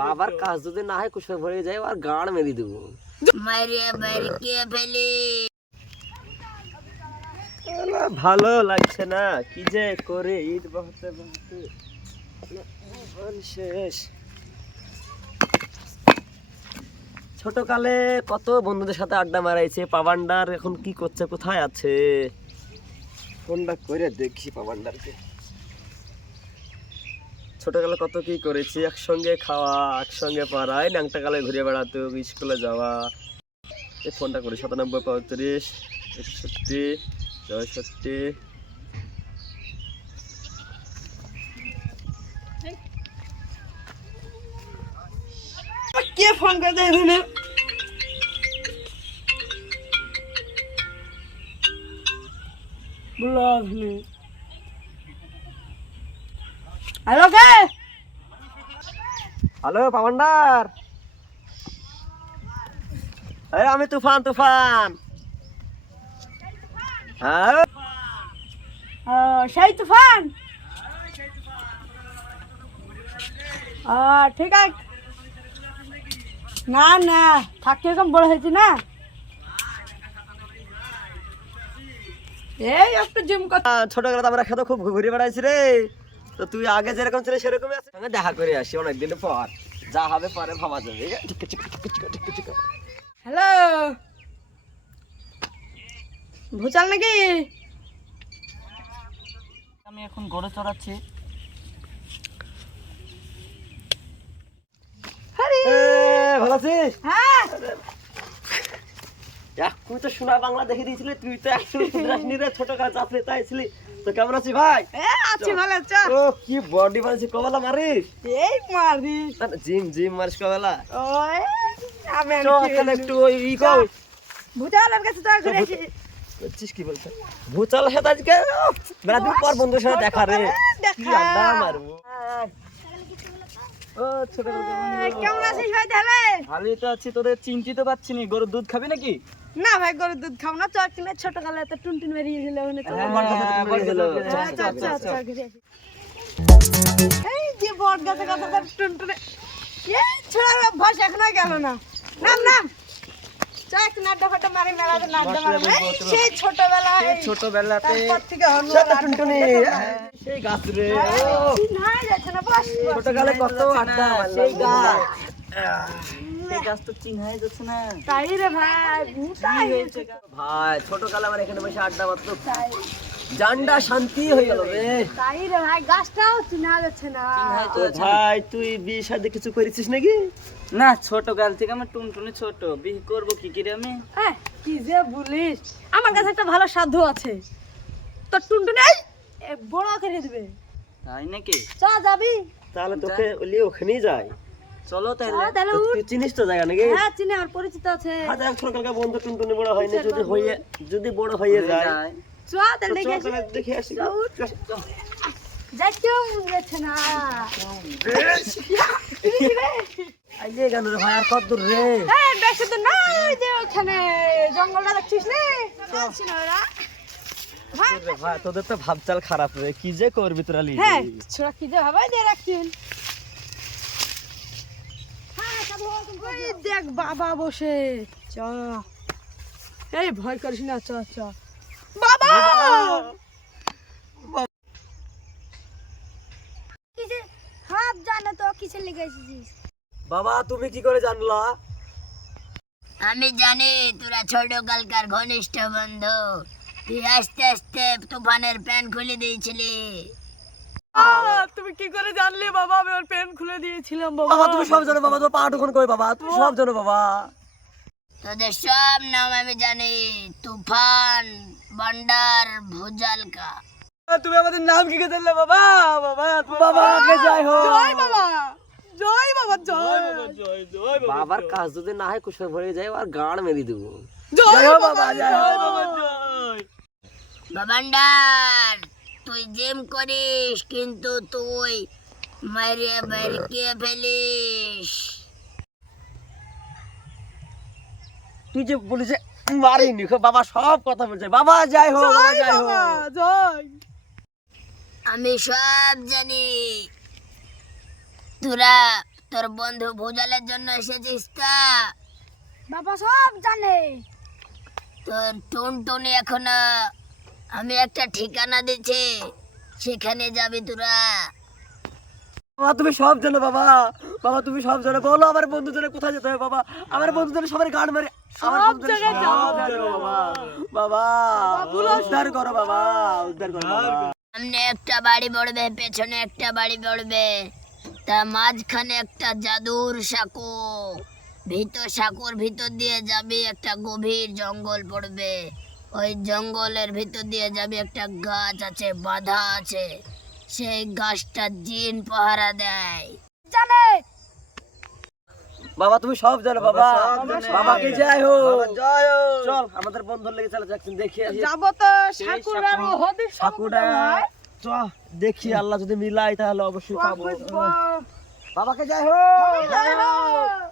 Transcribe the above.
বাবার কাজ যদি না হয় কুসুমে ভরে যায় আর গাড় মেরে দেবো। ভালো লাগছে না, কি যে করে ঈদ বহতে বহতে শেষ। ছোটকালে কত বন্ধুদের সাথে আড্ডা মারাইছে। পাবান্ডার এখন কি করছে, কোথায় আছে? ফোনটা করে দেখি পাবান্ডারকে। ছোটকালে কত কি করেছি, একসঙ্গে খাওয়া, একসঙ্গে পাড়ায় ন্যাংটা কালে ঘুরে বেড়াতো, স্কুলে যাওয়া। এই ফোনটা করি 97 35 61 64। কে ফোন করে দেয় এখানে? হ্যালো কে? হ্যালো পাবান্ডার, আমি তুফান। হ্যাঁ সেই তুফান। ঠিক আছে, না না থাকতে এরকম বড় হয়েছে না। এই একটু জিম কর। ছোটবেলা তো আমরা খেতে খুব ঘুরে বেড়াইছি রে। তো তুই আগে যেরকম ছিল সেরকমই আছে। সঙ্গে দেখা করে আসি অনেকদিন পর, যা হবে পরে ভাবা যাবে। হ্যালো, ভুচাল নাকি? আমি এখন গরু চড়াচ্ছি। ভালো আছিস? হ্যাঁ এখন তো শোনা বাংলা দেখে দিয়েছিলি, তুই তো একটু শুধরাসনি রে। ছোটকালে চাপলে তাইছিলি। তো কেমন আছিস ভাই? আছি ভালো। ও কি বডি বানাইছিস, কবেলা মারিস? এই মারি জিম মারিস কবেলা? ওই আমি চল একটু ওই ই কর। ভুচালের কাছে তো ঘুরে আসি। বুঝছিস কি বলছে? ভূচালের সাথে আজকে মেলা দিন পর বন্ধুর সাথে দেখা রে। কি আড্ডা মারবো। ও ছোট কেমন আছিস ভাই? তাহলে ভালোই তো আছি, তোদের চিন্তিত পাচ্ছি নি। গরুর দুধ খাবি নাকি? না ভাই, গরুর দুধ খাও না। চল কিনে ছোটকালে তো টুনটুন বেরিয়েছিল ওখানে। চল এই যে বট গাছে কথা টুনটুনে এই ছোড়ার অভ্যাস এখনো গেল না। নাম নাম চল একটু নাড্ডা ফাটা মারি, মেলাতে নাড্ডা মারবো। সেই ছোটবেলায় তারপর থেকে টুনটুনি সেই গাছ রে। চিনাই যাচ্ছে না। বস ছোটকালে কত আড্ডা, সেই গাছ। এই গাছ তো চিনহাই যাচ্ছে না। তাই রে ভাই, ভূতাই হয়েছে। ভাই ছোটকালে আমার এখানে বসে আড্ডা মারতো, জানডা শান্তি হয়ে গেল রে। তাই রে ভাই, গাছটাও চিনা যাচ্ছে না। তো ভাই তুই বিয়ে শাদী কিছু করেছিস নাকি? না, ছোটকাল থেকে আমার টুনটুনি ছোট, বিয়ে করবো কি করে আমি? কি যে বলিস, আমার কাছে একটা ভালো সাধু আছে। তোর টুনটুনি বড় করে দিবে। তাই নাকি? চ যাবি? তাহলে তোকে লিয়ে ওখানেই যাই। চলো তাহলে। তাহলে তো তুই চিনিস তো জায়গা নাকি? হ্যাঁ চিনি, আমার পরিচিত আছে। হাজার ছোটকালকার বন্ধু টুনটুনি বড় হয়নি, যদি বড় হয়ে যায় চ তাহলে দেখে আসি। দেখে আসি। যাই কেউ যাচ্ছে না। আইলে কেন রে ভাই, আর কত দূর রে? বেশি তো না, ওই যে ওখানে জঙ্গলটা দেখছিস রে। যাচ্ছি না ওরা। ভাই তোদের তো ভাবচাল খারাপ রে, কি যে করবি তোরা লিয়ে? হ্যাঁ ছোড়া কি যে ভাবাই দিয়ে রাখছেন। ওই দেখ বাবা বসে। চ এই ভয় করিস না, চ চ। বাবা কিসে হাত জানে তো কিসে লেগে এসেছিস? বাবা তুমি কি করে জানলা? আমি জানি তোরা ছোট কালকার ঘনিষ্ঠ বন্ধু। তুই আস্তে আস্তে তুফানের প্যান্ট খুলে দিয়েছিলি। তুমি কি করে জানলে বাবা? আমি ওর পেন খুলে দিয়েছিলাম বাবা। বাবা তুমি সব জানো বাবা, তো পা টুকুন কই বাবা, তুমি সব জানো বাবা। তোদের সব নাম আমি জানি, তুফান, বান্ডার, ভুজালকা। তুমি আমাদের নাম কি করে জানলে বাবা? বাবা আগে জয় হোক। জয় বাবা, জয় বাবা, জয় বাবার কাজ যদি না হয় কুসুমে ভরে যায় আর গাড় মেরে দেবো। জয় বাবা, বাবান্ডার, তুই জিম করিস কিন্তু তুই মারিয়ে বেরকে ফেলিস। তুই যে বলিস মারিনি, বাবা সব কথা বলছে। বাবা যাই হোক, বাবা যাই হোক। জয়। আমি সব জানি। তোরা তোর বন্ধু ভোজালের জন্য এসেছিস তা? বাবা সব জানে। তোর টুনটুনি এখনো আমি একটা ঠিকানা দিচ্ছি, সেখানে যাবি তোরা। বাবা তুমি সব জানো বাবা, বাবা তুমি সব জানো, বলো আমার বন্ধুদের কোথায় যেতে হবে বাবা, আমার বন্ধুদের সবাই গান মারে, আমার বন্ধুদের সব জানো বাবা, বাবা উদ্ধার করো বাবা, উদ্ধার করো বাবা। সামনে একটা বাড়ি পড়বে, পেছনে একটা বাড়ি পড়বে, তা মাঝখানে একটা জাদুর সাঁকো, সাঁকোর ভিতর দিয়ে যাবি, একটা গভীর জঙ্গল পড়বে, ওই জঙ্গলের ভিতর দিয়ে যাবি, একটা গাছ আছে বাঁধা আছে, সেই গাছটা জিন পাহারা দেয়। জানে। বাবা তুমি সব জানো বাবা, বাবাকে যাই হো, চল আমাদের বন্ধুর লেগে চলে যাচ্ছেন, দেখি আসি যাবো তো সাকুরার হদিস সাকুরা, চল দেখি আল্লাহ যদি মিলাই তাহলে অবশ্যই পাবো। বাবাকে যাই হো, জয় হোক।